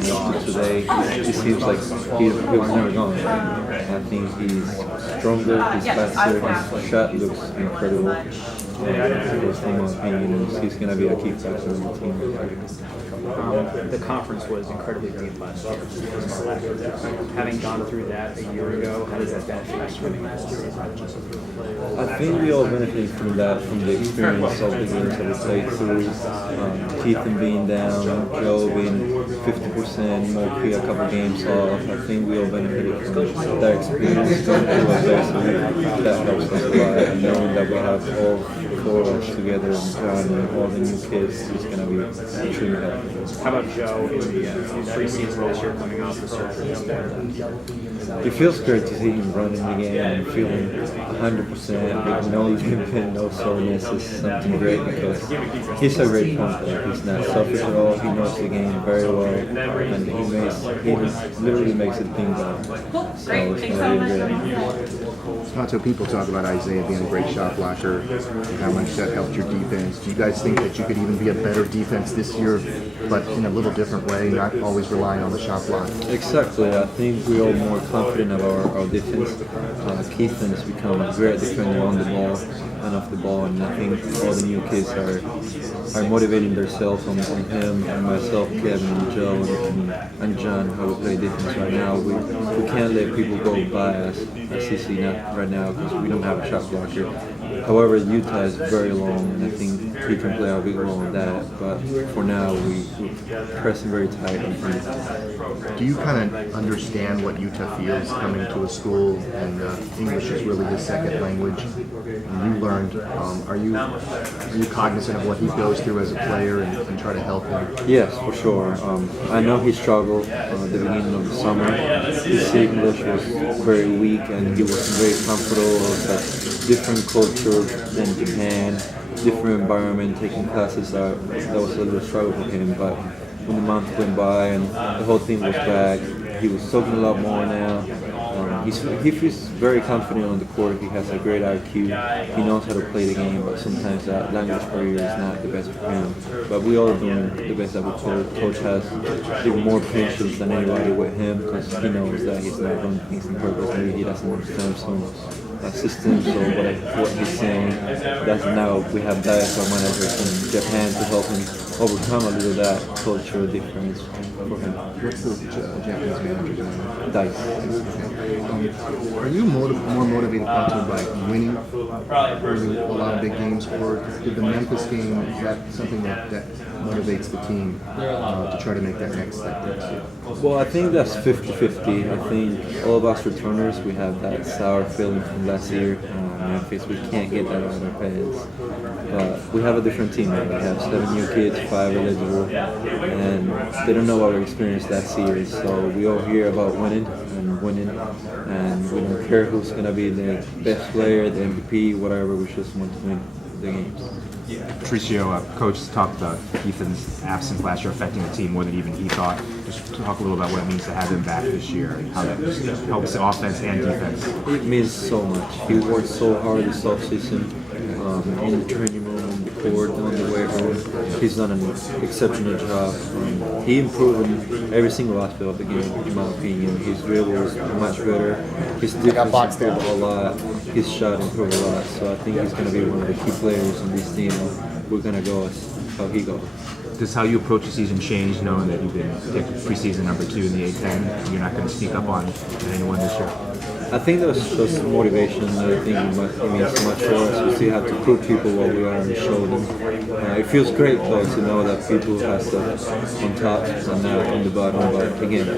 training up to today, it seems like he was never gone. I think he's stronger, he's faster, his shot looks incredible. In my opinion, he's going to be a key factor in the team. The conference was incredibly deep last year. Having gone through that a year ago, how does that benefit you? I think we all benefited from that, from the experience of the games that we played through. Keithan being down, Joe being 50%, Moki a couple games off. I think we all benefited from that experience going through our best. That helps us a lot. And knowing that we have all four of us together and John and all the new kids is going to be extremely helpful. How about Joe in the preseason this year coming off the surgery? It feels great to see him running the game and feeling 100%, with no limp, no soreness is something great because he's a great player. He's not selfish at all. He knows the game very well, and he literally makes it team better. So it's going to be great. So people talk about Isaiah being a great shot blocker and how much that helped your defense. Do you guys think that you could even be a better defense this year, but in a little different way, not always relying on the shot block? Exactly. I think we're all more confident about our defense. Keithan has become a great defender on the ball and off the ball, and I think all the new kids are motivating themselves on him and myself, Kevin and Joe and John, how we play defense right now. We can't let people go by us as you see now, right now, because we don't have a shot blocker. However, Utah is very long, and I think he can play a big role in that. But for now, we're pressing very tight on him. Do you kind of understand what Utah feels coming to a school and English is really his second language? And you learned. Are you cognizant of what he goes through as a player and try to help him? Yes, for sure. I know he struggled at the beginning of the summer. His English was very weak, and he wasn't very comfortable. It was a different culture than Japan, different environment, taking classes that was a little struggle for him. But when the month went by and the whole team was back, he was talking a lot more now. He feels very confident on the court. He has a great IQ. He knows how to play the game, but sometimes that language barrier is not the best for him. But we all are doing the best that we could. Coach has even more patience than anybody with him because he knows that he's not doing things on purpose. Maybe he doesn't understand some systems or what he's saying. That's now we have diaspora managers in Japan to help him overcome a little that cultural difference for him. What's the Japanese manager's name? Dice. Are you more motivated by winning a lot of big games, or did the Memphis game, is that something that motivates the team to try to make that next step next year? Well, I think that's 50-50. I think all of us returners, we have that sour feeling from last year. Memphis, we can't get that out of our heads. But we have a different team now. We have 7 new kids, 5 eligible, and they don't know our experience that series. So we all hear about winning, and we don't care who's going to be the best player, the MVP, whatever. We just want to win the games. Patricio, Coach talked about Ethan's absence last year affecting the team more than even he thought. Just talk a little about what it means to have him back this year and how that just helps the offense and defense. It means so much. He worked so hard this offseason in the training room, on the court, on the weight room. He's done an exceptional job. He improved in every single aspect of the game, in my opinion. His dribble was much better. His defense improved a lot. His shot improved a lot. So I think he's going to be one of the key players on this team. We're going to go as how he goes. Does how you approach the season change, knowing that you've been picked preseason number 2 in the A-10 and you're not going to sneak up on anyone this year? I think that's just motivation. I think it means so much for us. We still have to prove people what we are and show them. It feels great though to know that people have stuff on top and not on the bottom. But again,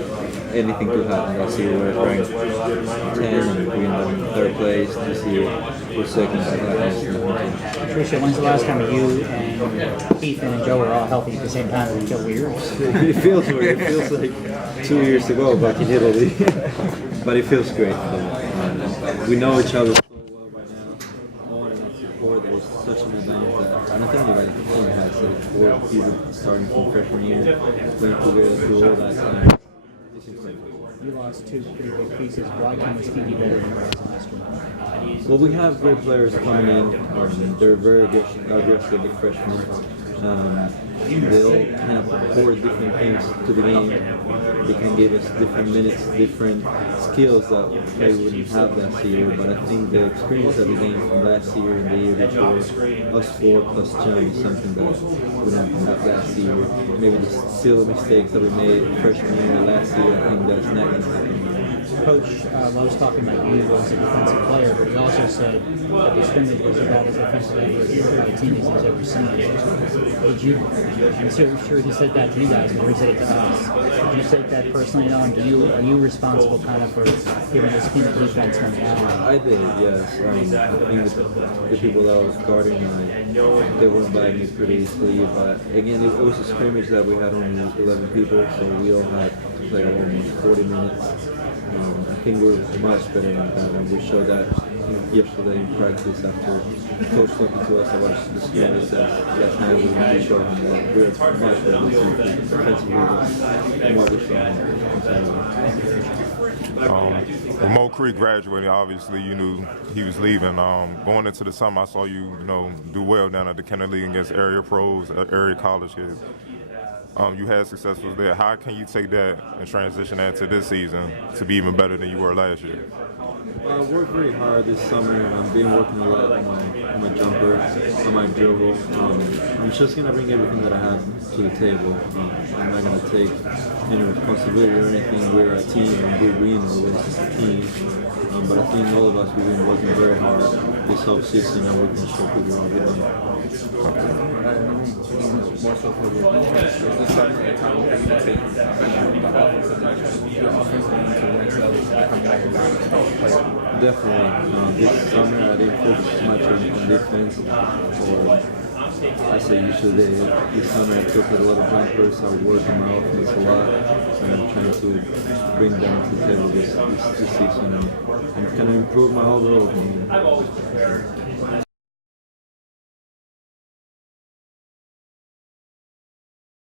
anything could happen. Last year we were ranked 10 and we ended in 3rd place. This year we're 2nd. Patricio, when's the last time you and Ethan and Joe were all healthy at the same time? It feels weird. It feels weird. It feels like 2 years ago back in Italy. But it feels great. We know each other so well right now. On and off the court, there's such an advantage that I don't think anybody has it. 4 people starting from freshman year, playing together through all that time. It's incredible. You lost 2 pretty big pieces. Why can Stevie better than last year? Well, we have great players coming in. They're very aggressive, the freshmen. they all kind of pour different things to the game. They can give us different minutes, different skills that they wouldn't have last year. But I think the experience that we gained from last year and the year before, us four plus John, is something that we didn't have last year. Maybe the silly mistakes that we made freshman year and last year, I think that's not going to happen. Coach loves talking about you as a defensive player, but he also said that the scrimmage was about as defensive effort by a team as he's ever seen. Did you? I'm sure he said that to you guys before he said it to us. Did you take that personally at all? And are you responsible kind of for giving this team a defense mentality? I did, yes. I think the people that I was guarding, they wouldn't buy me pretty easily. But again, it was a scrimmage that we had only 11 people, so we all had to play almost 40 minutes. I think we're much better than that, and we showed that yesterday in practice after Coach talking to us about the scrimmage last night. We showed him that we're much better defensively than what we showed him. When Mo Creek graduated, obviously you knew he was leaving. Going into the summer, I saw you do well down at the Kennedy League against area pros, area college kids. You had successes there. How can you take that and transition that to this season to be even better than you were last year? I worked very hard this summer. I've been working a lot on my jumper, on my dribble. I'm just going to bring everything that I have to the table. I'm not going to take any responsibility or anything. We're a team and we win always as a team. But I think all of us, we've been working very hard this whole season and we can show people how we're doing. More so for your defense. Is this starting at a time where you take the offense to the next level, becoming like a dominant player? Definitely. This summer I didn't focus much on defense, or I say usually this summer I took a lot of jumpers. I worked on my offense a lot, and I'm trying to bring them to the table this season and kind of improve my overall game.